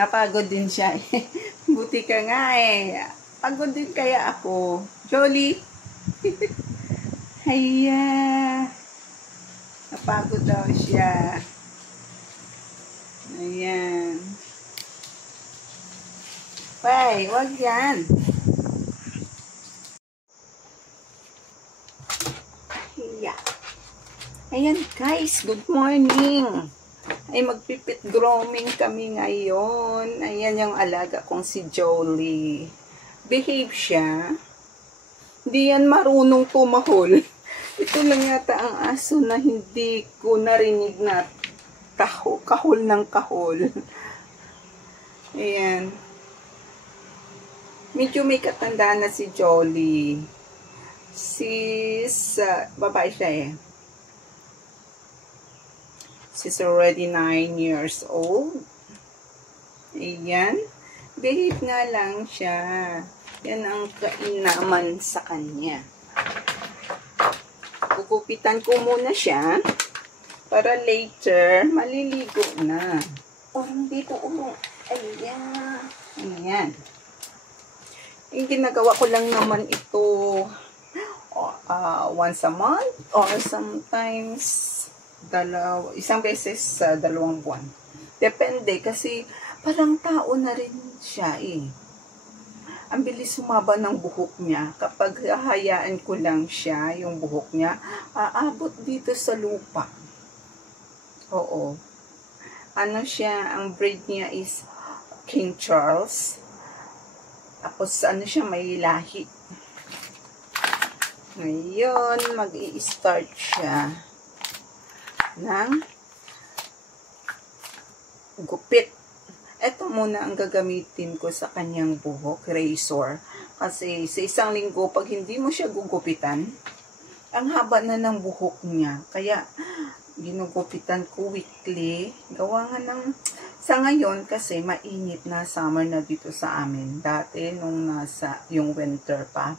Napagod din siya eh. Buti ka nga eh. Pagod din kaya ako. Jolie. Haya. Napagod daw siya. Ayan. Bay, wag yan. Haya. Ayan guys, good morning. Ay magpipit grooming kami ngayon. Ayan yung alaga kong si Jolie. Behave siya. Hindi yan marunong tumahol. Ito lang yata ang aso na hindi ko narinig na kahol ng kahol. Ayan. Medyo may katandaan na si Jolie. Babae siya eh. She's already 9 years old. Ayan. Behave nga lang siya. Yan ang kainaman sa kanya. Gugupitan ko muna siya. Para later, maliligo na. Parang dito, ayan. Ayan. Yung ginagawa ko lang naman ito once a month or sometimes isang beses sa 2 buwan. Depende kasi parang tao na rin siya eh. Ang bilis sumaba ng buhok niya. Kapag hahayaan ko lang siya, yung buhok niya, aabot dito sa lupa. Oo. Ano siya, ang breed niya is King Charles. Tapos ano siya, may lahi. Ngayon, mag-i-start siya ng gupit. Ito muna ang gagamitin ko sa kanyang buhok, razor. Kasi sa isang linggo, pag hindi mo siya gugupitan, ang haba na ng buhok niya. Kaya, ginugupitan ko weekly. Gawa nga ng, sa ngayon, kasi mainit na summer na dito sa amin. Dati, nung nasa yung winter pa,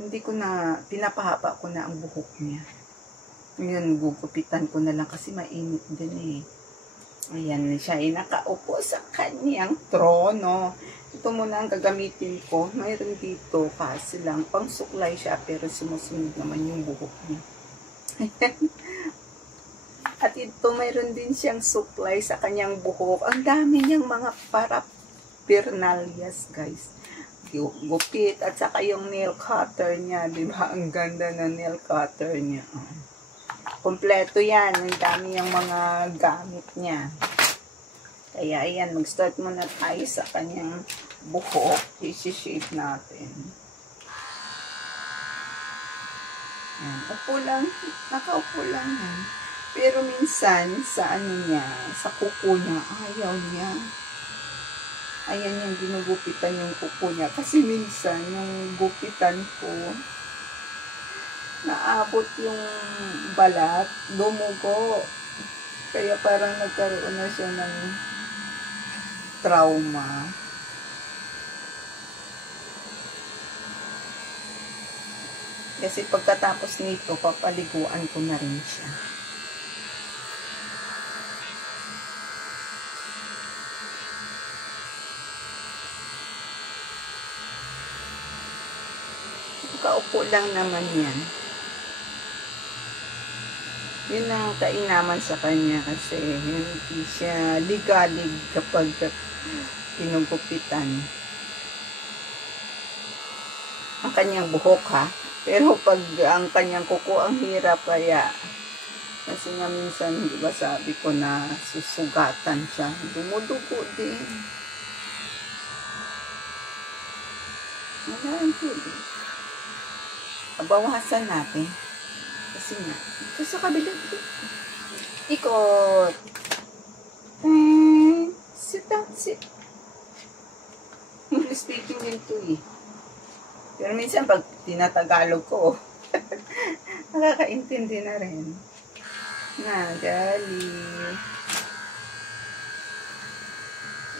hindi ko na, pinapahaba ko na ang buhok niya. Ngayon, gugupitan ko na lang kasi mainit din eh. Ayan siya, nakaupo sa kanyang trono. Ito muna ang gagamitin ko. Mayroon dito kasi lang, pang suklay siya, pero sumusunod naman yung buhok niya. At ito, mayroon din siyang suklay sa kanyang buhok. Ang dami niyang mga paraphernalias, guys. Gupit, at saka yung nail cutter niya, di ba? Ang ganda na nail cutter niya. Kompleto yan. Ang dami yung mga gamit niya. Kaya, ayan, mag-start muna tayo sa kanyang buhok. I-shape natin. Ayan, upo lang. Nakaupo lang yan. Pero minsan, sa ano niya, sa kuko niya, ayaw niya. Ayan yung ginugupitan yung kuko niya. Kasi minsan, yung gupitan ko, naabot yung balat, dumugo. Kaya parang nagkaroon na siya ng trauma. Kasi pagkatapos nito, papaliguan ko na rin siya. Kaupo lang naman yan. Yun ang kainaman sa kanya kasi hindi siya ligalig kapag pinugupitan. Ang kanyang buhok ha. Pero pag ang kanyang kuko, ang hirap kaya. Kasi nga minsan, di ba sabi ko na susugatan siya. Dumudugo din. Wala ang pwede. Bawasan natin. Kasi nga, ito sa kabilang ikot. Sit down, sit. English speaking din ito eh. Pero minsan pag tinatagalog ko, nakakaintindi na rin. Gali.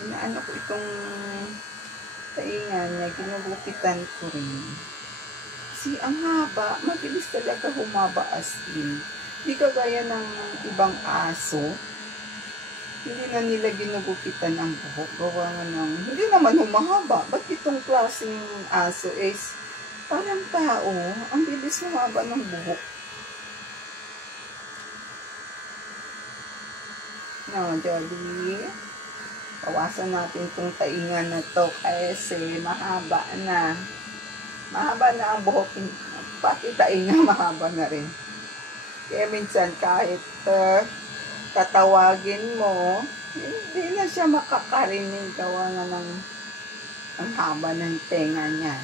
Inaano ko itong taingan niya, ginugupitan ko rin. Kasi ang haba, mabilis talaga humaba as in. Hindi kagaya ng ibang aso Hindi na nila ginugupitan ang buhok. Gawa nga ng, hindi naman humahaba. Ba't itong klaseng aso is parang tao, ang bilis humaba ng buhok. No, Jolly. Bawasan natin itong taingan na to kasi mahaba na. Mahaba na ang buhok. Pati tainga mahaba na rin. Kaya minsan kahit tatawagin mo, hindi na siya makakarinig. Gawa nga ng ang haba ng tenga niya.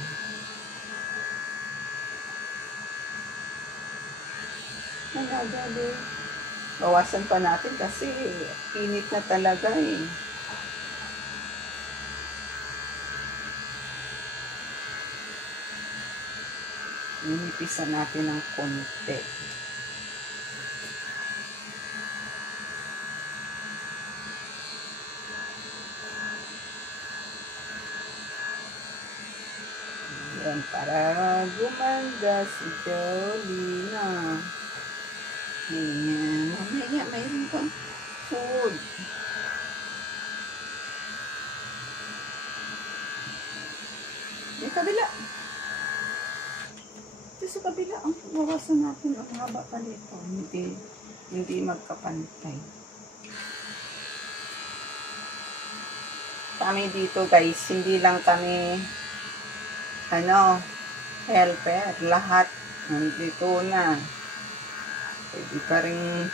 Nagagabi. Bawasan pa natin kasi init na talaga eh. Inipisan natin ng konti. Yan, para gumanda si Jolly na. Ayan. Mamaya, mayroon pang food. Yung kabila. Ito sa kabila, ang bawasan natin. Ang haba pa dito. Hindi magkapantay. Kami dito guys, hindi lang kami helper. Lahat nandito na. Pwede ka rin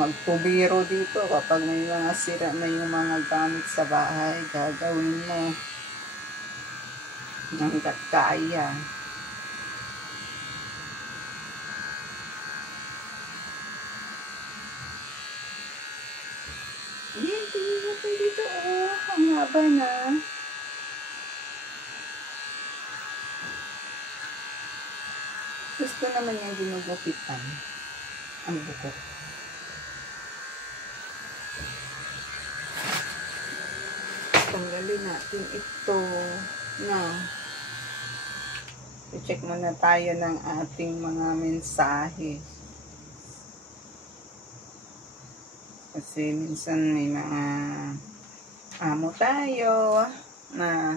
magtubiro dito kapag may mga sira na yung mga gamit sa bahay, gagawin mo hanggat kaya. Yan, tingin natin dito. Oh, ang haba na. Gusto naman yung ginugupitan ang buhok. Tanggalin natin ito na. I-check muna tayo ng ating mga mensahe. Kasi minsan may mga amo tayo na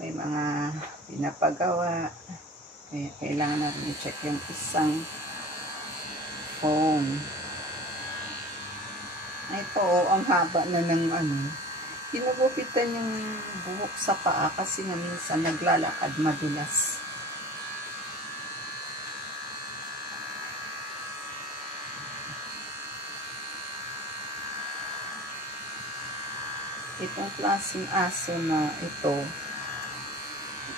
may mga pinapagawa. Kaya kailangan natin i-check yung isang phone. Ito, ang haba na ng ginugupitan yung buhok sa paa kasi nga minsan naglalakad madulas. Itong klaseng aso na ito,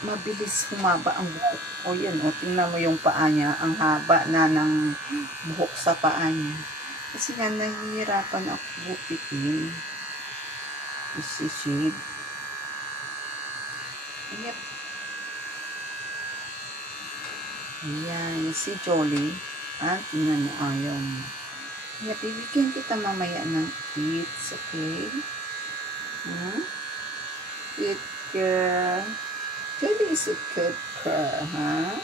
mabilis humaba ang buhok. O yan, tingnan mo yung paa niya, ang haba na ng buhok sa paa niya. Kasi nga, nahihirapan ako gupitin. Isi-shade. Yep. Ayan, si Jolly. Tingnan mo, ayaw mo. Yep, bibigyan kita mamaya ng tips, okay? Good girl. Jolly is a good girl, ha?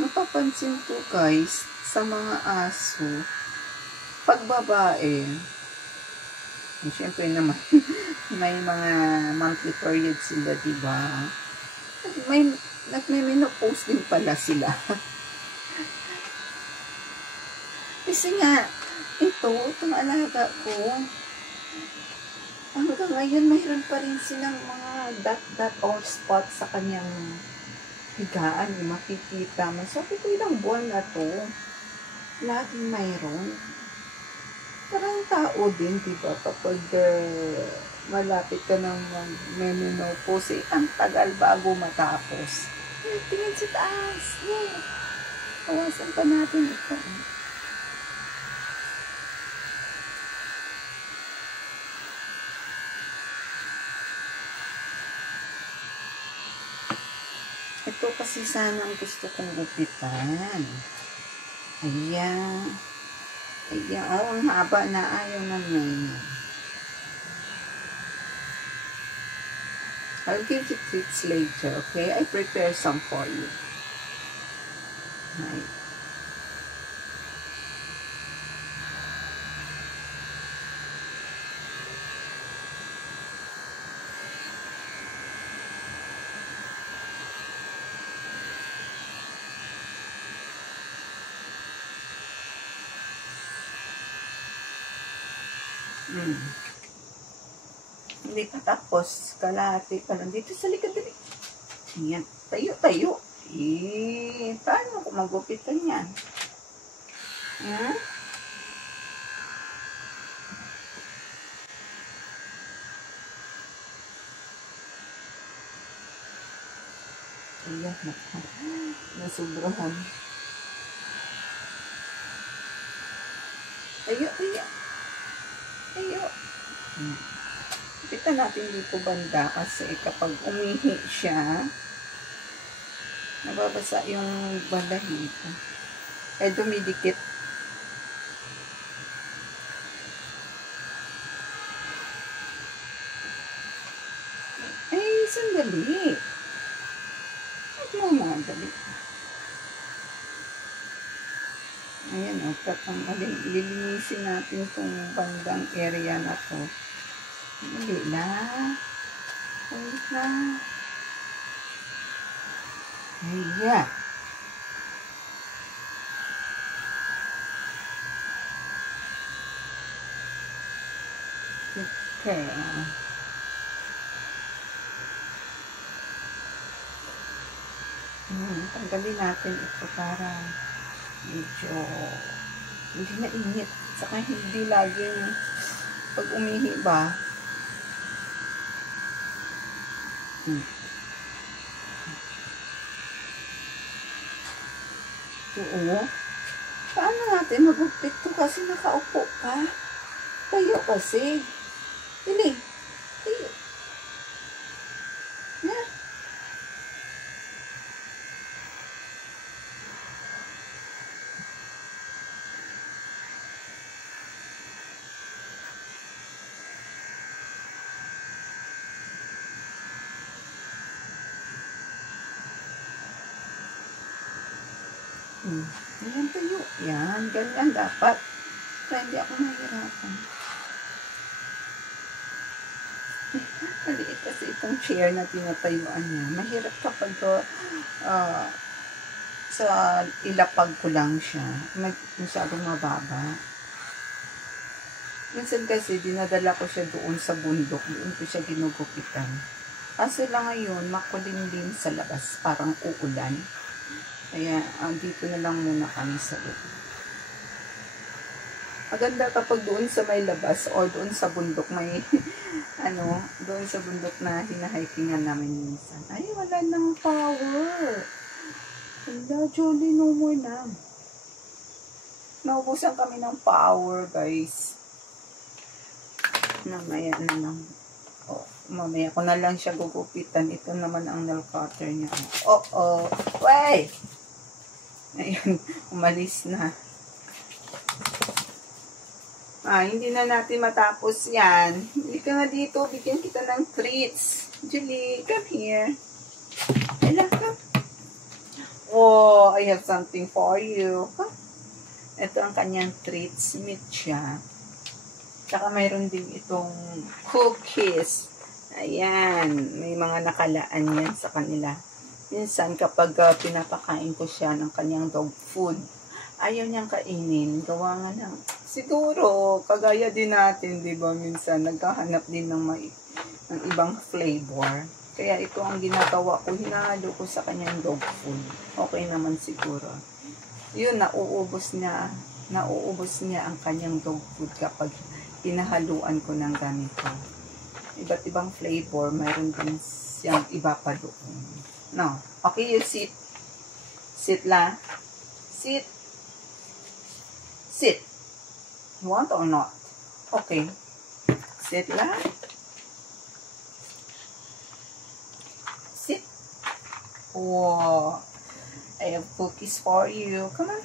Napapansin ko guys, sa mga aso, pag babae, siyempre naman, may mga monthly period sila, diba? Nagme-menopause din pala sila. Kasi nga, itong alaga ko, hanggang ngayon, mayroon pa rin silang mga dot or spot sa kanyang higaan, makikita mo. Sabi ko, ilang buwan na to, laging mayroon. Parang tao din, diba? Kapag malapit ka ng menopause, ang tagal bago matapos. Tingin sa taas. Kawasan pa natin ito. Ito kasi sana ang gusto kong gupitan. Ayan. Ayan. Oh, ang haba na. Ayaw na niya. I'll give you tips later, okay? I prepare some for you. Ay. Hindi pa tapos. Kalahati pa lang. Dito sa likod. Ayan. Tayo. Paano ko magupitan yan? Hmm? Ayan. Nasubrahan. Tayo. Kita natin dito banda kasi kapag umihi siya, nababasa yung balahito. Dumidikit. Sandali. Dali. Ayan o, lilinisin natin itong bandang area na to. Dali na. Ulit na. Ayan. Okay. Tanggalin natin ito para medyo hindi mainit. Saka hindi laging pag umihi ba. Oo. Paano natin magupit to kasi nakaupo ka? Tayo kasi. Dili. Tayo. Na. Ayan tayo. Yan. Ganyan dapat. Kaya hindi ako mahirapan. Maliit kasi itong chair na tinatayuan niya. Mahirap kapag sa ilapag ko lang siya. Masyadong mababa. Minsan kasi dinadala ko siya doon sa bundok. Doon ko siya ginugupitan. Kasi lang ngayon, makulimlim sa labas. Parang uulan. Kaya dito na lang muna kami sa loob. Maganda kapag doon sa may labas o doon sa bundok may doon sa bundok na hinahikingan namin minsan. Ay, wala nang power. Wala, Jolie, no more na. Naubusan kami ng power, guys. Mamaya na lang. Mamaya ko na lang siya gugupitan. Ito naman ang nail cutter niya. Wey! Ayun, umalis na. Hindi na natin matapos yan. Hindi ka na dito. Bigyan kita ng treats. Julie, come here. Ella, come. Oh, I have something for you. Come. Ito ang kanyang treats. Meat siya. Tsaka mayroon din itong cookies. Ayan. May mga nakalaan yan sa kanila. Minsan kapag pinapakain ko siya ng kanyang dog food, ayaw niyang kainin. Gawa nga ng, siguro, kagaya din natin, di ba? Minsan, naghahanap din ng ibang flavor. Kaya ito ang ginagawa ko, hinahalo ko sa kanyang dog food. Okay naman siguro. Yun, nauubos niya ang kanyang dog food kapag pinahaluan ko ng ganito. Iba't ibang flavor, mayroon din siyang iba pa doon. No. Okay, you sit. Sit lang. Sit. Sit. You want or not? Okay. Sit lang. Sit. Wow. I have cookies for you. Come on.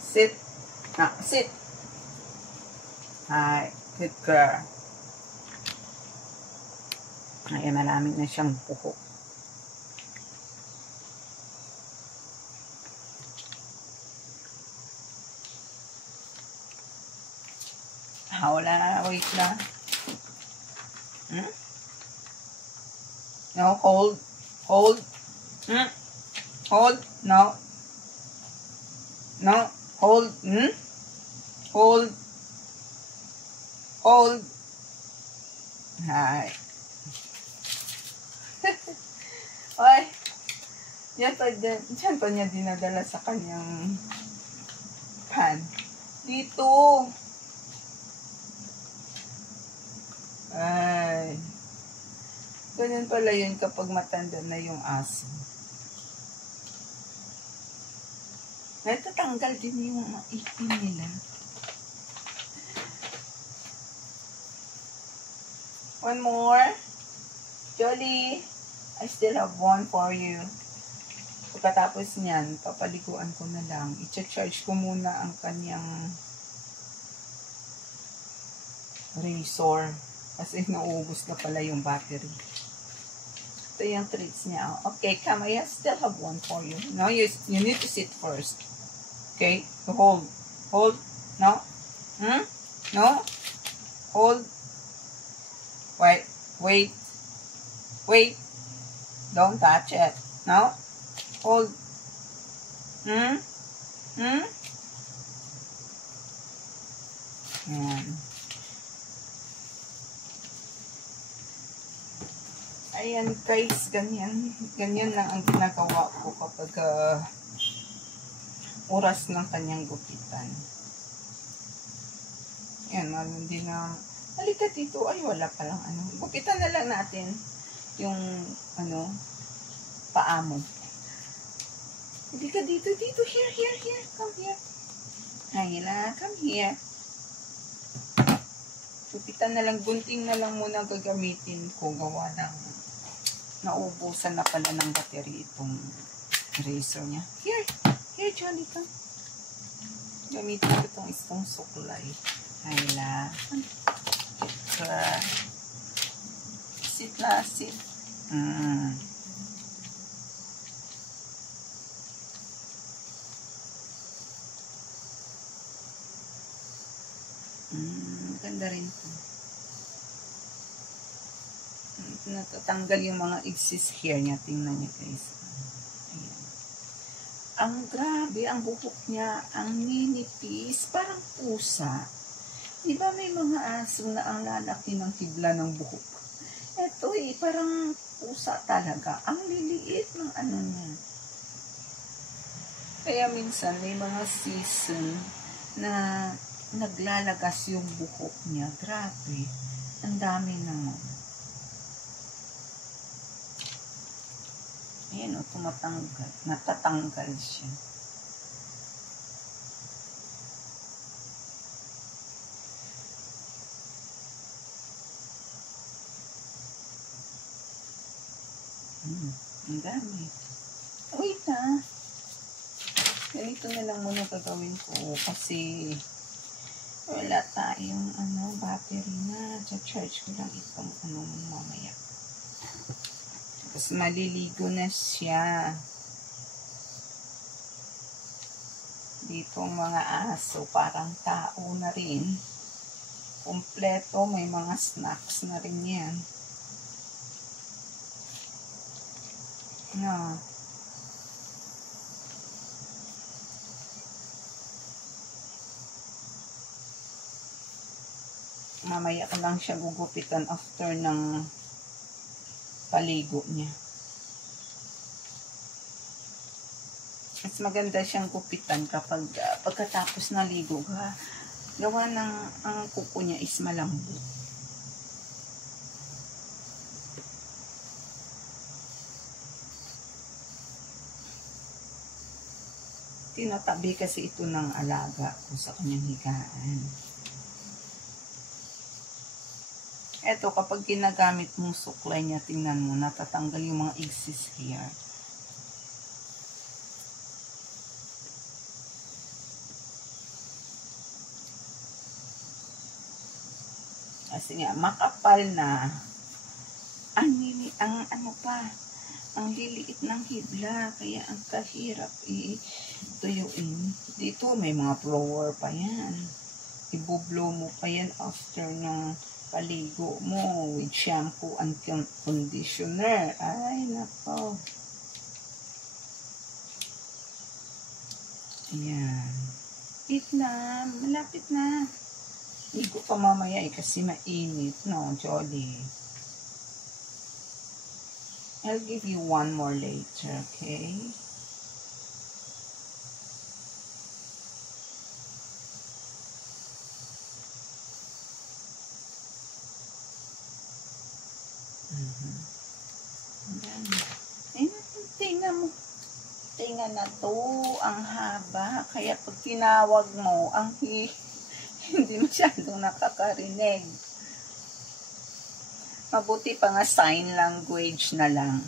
Sit. Sit. Hi. Good girl. Ay, malamig na siyang buhok. Wala, wait lang. No, hold. Hold. Hold. No. No. Hold. Hold. Hold. Hi. Ay. Yan pa niya dinadala sa kanyang pan. Dito. Ay. Ganyan pala yun kapag matanda na yung aso. Natatanggal din yung itim nila. One more. Jolly, I still have one for you. Pagkatapos niyan, papaliguan ko na lang. I-charge ko muna ang kanyang razor. Kasi nauubos na pala yung battery. Ito yung treats niya. Okay, come. I still have one for you. Now, you need to sit first. Okay? So, hold. Hold. No? No? Hold. Wait. Wait. Wait. Don't touch it. No? Hold. Yan. Ayan guys, ganyan lang ang ginagawa ko kapag oras ng kanyang gupitan. Ayan, hindi na, halika dito, ay wala palang gupitan na lang natin yung paa mo. Halika dito, here, come here. Hayla, come here. Gupitan na lang, gunting na lang muna gagamitin ko, gawa ng naubusan na pala ng battery itong eraser niya. Here, Johnny, come. Gamitin ko itong suklay. Hayla. Sit na, sit. Ganda rin ito. Natatanggal yung mga excess hair niya. Tingnan niya guys. Ayan. Ang grabe, ang buhok niya, ang ninipis, parang pusa. Diba may mga aso na ang lalaki ng hibla ng buhok? Ito parang pusa talaga. Ang liliit ng niya. Kaya minsan may mga season na naglalagas yung buhok niya. Grabe. Ang dami naman. Ayan tumatanggal. Natatanggal siya. Ang dami. Wait na. Ganito na lang muna gagawin ko kasi wala tayong battery na. Charge ko lang itong mamaya. Tapos maliligo na siya. Dito mga aso, parang tao na rin. Kompleto, may mga snacks na rin yan. No. Mamaya ko lang siya gugupitan after ng paligo niya. Mas maganda siyang gupitan kapag pagkatapos na ligo ka. Gawa ng ang kuko niya is malambot. Tinatabi kasi ito ng alaga ko sa kanyang higaan. Eto, kapag ginagamit mong suklay niya, tingnan mo, natatanggal yung mga excess hair. Kasi nga, makapal na. Ang liliit ng hibla. Kaya ang kahirap tuyuin. Dito, may mga flower pa yan. ibublow mo pa yan after ng paligo mo with shampoo and conditioner. Ay, nako. Ayan. Eat na. Malapit na. Ligo pa mamaya kasi mainit. No, Jolly. I'll give you one more later, okay? Ay, tingnan mo. Tingnan na to. Ang haba. Kaya pag tinawag mo, ang hindi masyadong nakakarinig. Mabuti pa nga sign language na lang.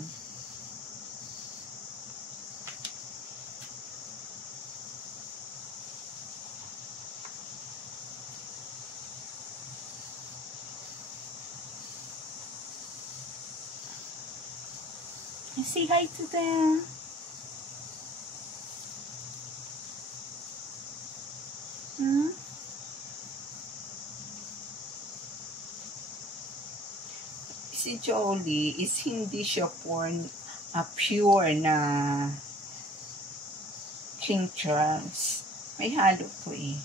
Say hi to them. Si Jolie is hindi siya pure na King Charles. May halo po eh.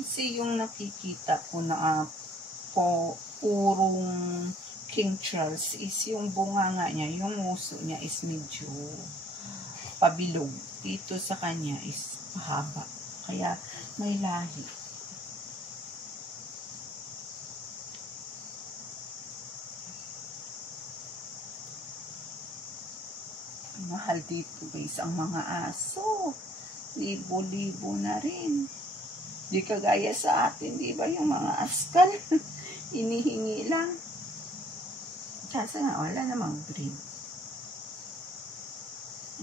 Kasi yung nakikita ko na purong King Charles is yung bunganga niya, yung muso niya is medyo pabilog. Dito sa kanya is pahaba. Kaya may lahi. Mahal dito guys ang mga aso. Libo-libo na rin. Di kagaya sa atin, di ba yung mga askal? Inihingi lang. Kasi nga, wala namang breed.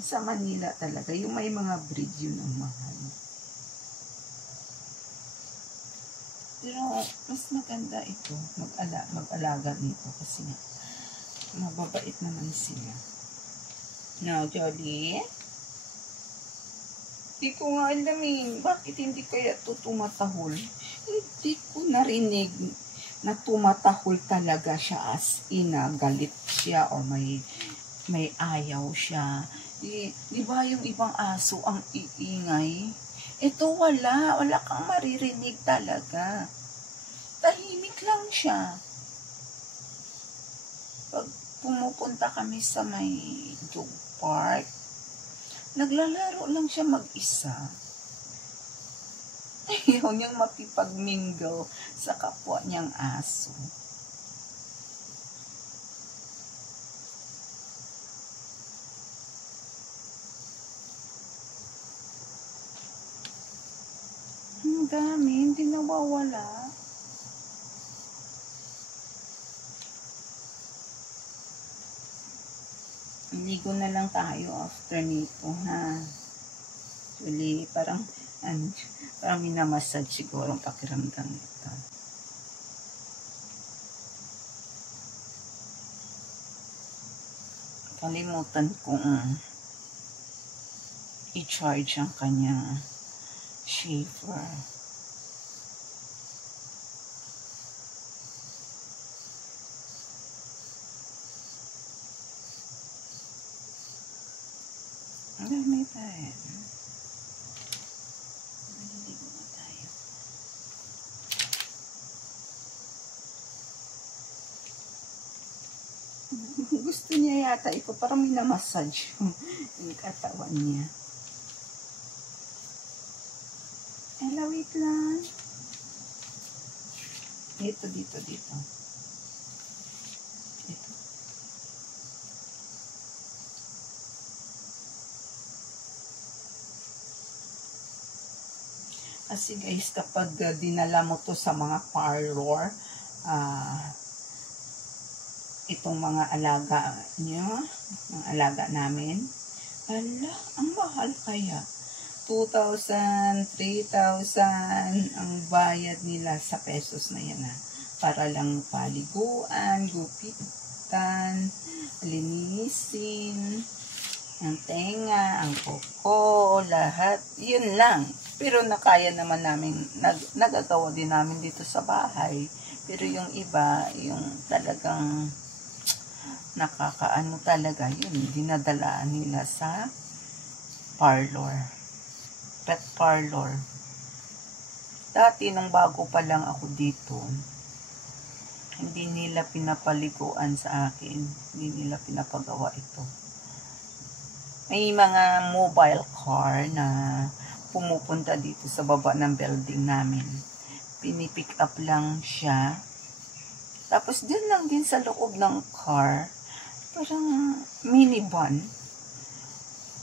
Sa Manila talaga, yung may mga breed yun ang mahal. Pero, mas maganda ito, mag-alaga nito kasi nga, mababait naman sila. Now, Jolly, di ko nga alam bakit hindi kaya ito tumatahol? Hindi ko narinig na tumatahol talaga siya as in, galit siya o may ayaw siya. Di ba yung ibang aso ang iingay? Ito wala kang maririnig talaga. Tahimik lang siya. Pag pumupunta kami sa may dog park, naglalaro lang siya mag-isa. Ayaw niyang makipag-mingle sa kapwa niyang aso. Ang dami, hindi nawawala. Ligo na lang tayo after nito, ha? Actually, parang minamassage siguro ang pakiramdam nito. Kalimutan kong i-charge ang kanyang shaver. May pa rin. Maliligo na tayo. Gusto niya yata ito. Parang minamassage yung katawan niya. Hello, wait lang. Dito. Dito. Kasi guys, kapag dinala mo to sa mga parlor, itong mga alaga nyo, mga alaga namin, ala, ang mahal kaya. 2,000, 3,000 ang bayad nila sa pesos na yan, para lang paliguan, gupitan, linisin, ang tenga, ang kuko, lahat, yun lang. Pero nakaya naman namin, nagagawa din namin dito sa bahay. Pero yung iba, yung talagang nakakaano talaga, yun, dinadalaan nila sa parlor. Pet parlor. Dati, nung bago pa lang ako dito, hindi nila pinapaliguan sa akin. Hindi nila pinapagawa ito. May mga mobile car na pumupunta dito sa baba ng building namin. Pinipick up lang siya. Tapos din lang din sa loob ng car, parang minivan.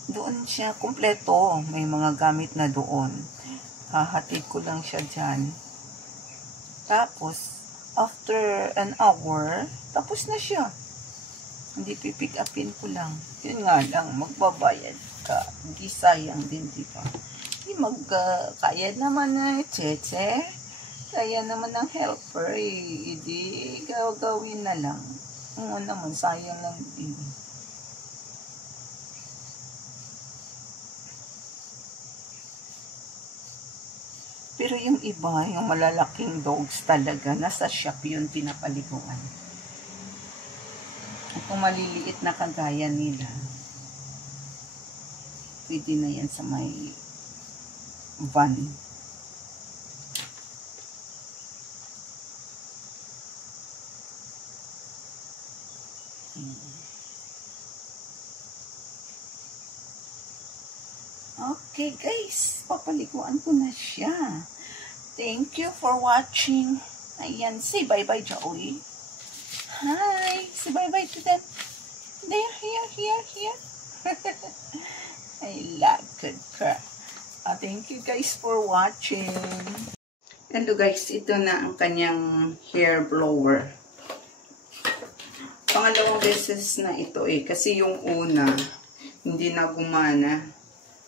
Doon siya kumpleto. May mga gamit na doon. Hahatid ko lang siya dyan. Tapos, after an hour, tapos na siya. Hindi pipick upin ko lang. Yun nga lang, magbabayad ka. Hindi sayang din, di ba? Kaya naman na cheche. Kaya naman ng helper. Hindi gawin na lang. Ano naman, sayang lang din. Pero yung iba, yung malalaking dogs talaga, nasa shop yun pinapaliguan. At kung maliliit na kagaya nila, pwede na yan sa may van. Okay guys, papaliguan ko na siya. Thank you for watching. Ayan, say bye-bye Joey. Hi, say bye-bye to them. They're here. I love good girl. Thank you guys for watching. Hello guys, ito na ang kanyang hair blower. Pangalawang beses na ito kasi yung una, hindi na gumana.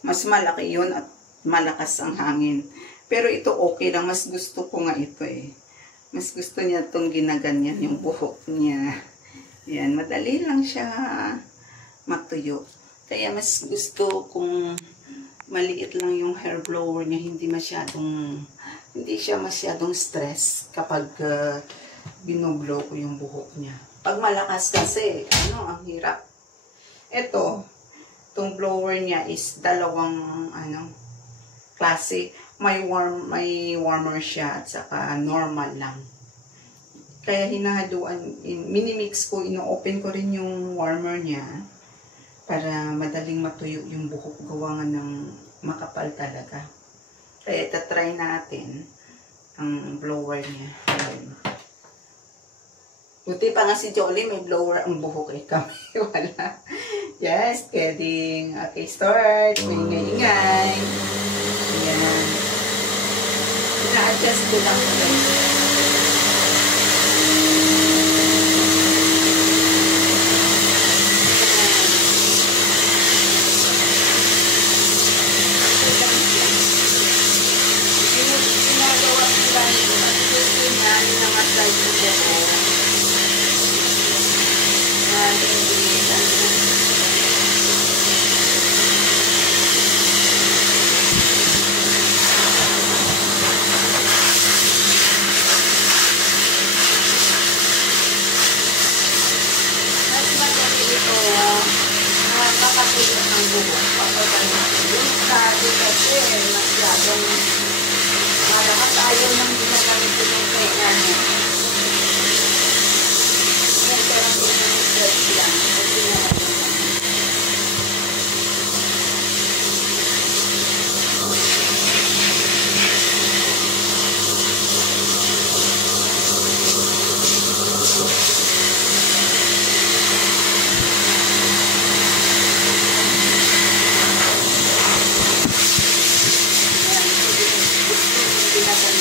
Mas malaki yun at malakas ang hangin. Pero ito okay lang. Mas gusto ko nga ito Mas gusto niya itong ginaganyan, yung buhok niya. Yan, madali lang siya matuyo. Kaya mas gusto kung maliit lang yung hair blower niya. Hindi siya masyadong stress kapag binoblow ko yung buhok niya. Pag malakas kasi, ang hirap. Itong blower niya is dalawang klase. May warmer siya at saka normal lang. Kaya hinahaluan, minimix ko, ino-open ko rin yung warmer niya para madaling matuyo yung buhok, gawa nga ng makapal talaga. Kaya itatry natin ang blower niya. Buti pa nga si Jolie, may blower ang buhok kami wala. Yes, kidding. Okay, start. Ingay-ingay. Ayan. Na-adjust ko lang po guys. Ginagawa ko lang yung gusto niya na massage yung buhok. Papatuloy ang buhok. Yung sabi kasi, masyadong malakas ayaw nang ginagamit ko yung kaya niya. Yan, parang yung lang. Kasi naman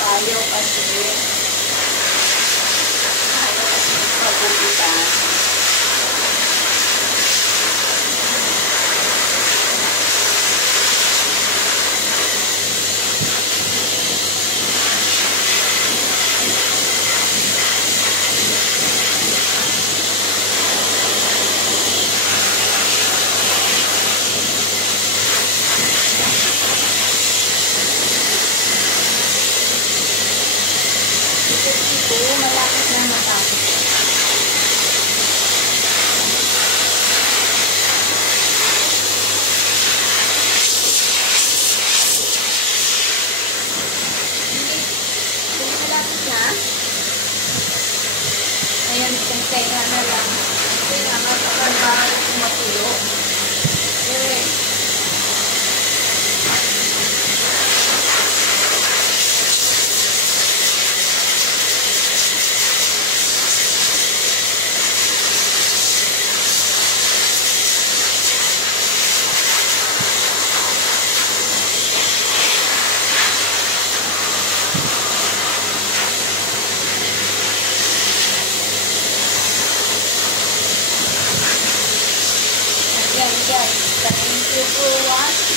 ayaw kasi. Ayaw kasi pagupitan. Ito, malapit na matapos. Hindi malapit na. Ayan, tenga na lang. Kaya magpapagbago kung matulo. Yan, guys. Thank you for watching.